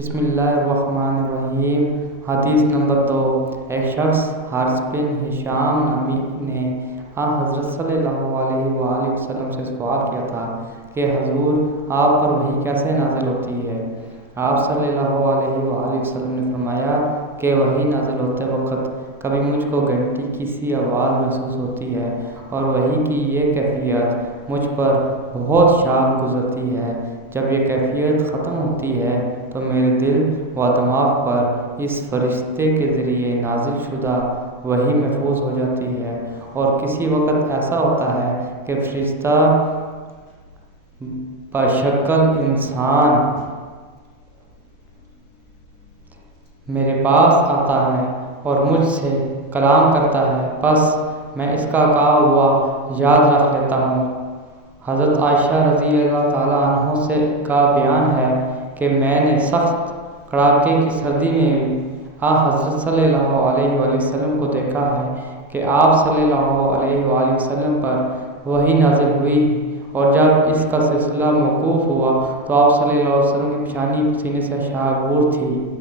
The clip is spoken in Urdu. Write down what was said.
بسم اللہ الرحمن الرحیم۔ حدیث نمبر 2۔ ایک شخص حارث بن ہشام نامی نے حضرت صلی اللہ علیہ وآلہ وسلم سے سوال کیا تھا کہ حضور آپ پر وحی کیسے نازل ہوتی ہے؟ آپ صلی اللہ علیہ وآلہ وسلم نے فرمایا کہ وحی نازل ہوتے وقت کبھی مجھ کو گھنٹی کی سی آواز محسوس ہوتی ہے اور وحی کی یہ کیفیت مجھ پر بہت شاپ گزرتی ہے۔ جب یہ کیفیت ختم ہوتی ہے تو میرے دل و دماغ پر اس فرشتے کے ذریعے نازل شدہ وحی محفوظ ہو جاتی ہے، اور کسی وقت ایسا ہوتا ہے کہ فرشتہ بشکل انسان میرے پاس آتا ہے اور مجھ سے کلام کرتا ہے، بس میں اس کا کہا ہوا یاد رکھ لیتا ہوں۔ حضرت عائشہ رضی اللہ تعالیٰ عنہ سے کا بیان ہے کہ میں نے سخت کڑاکے کی سردی میں بھی حضرت صلی اللہ علیہ وآلہ وسلم کو دیکھا ہے کہ آپ صلی اللہ علیہ وآلہ وسلم پر وحی نازل ہوئی، اور جب اس کا سلسلہ موقوف ہوا تو آپ صلی اللہ علیہ وسلم کی پیشانی پسینے سے شابور تھی۔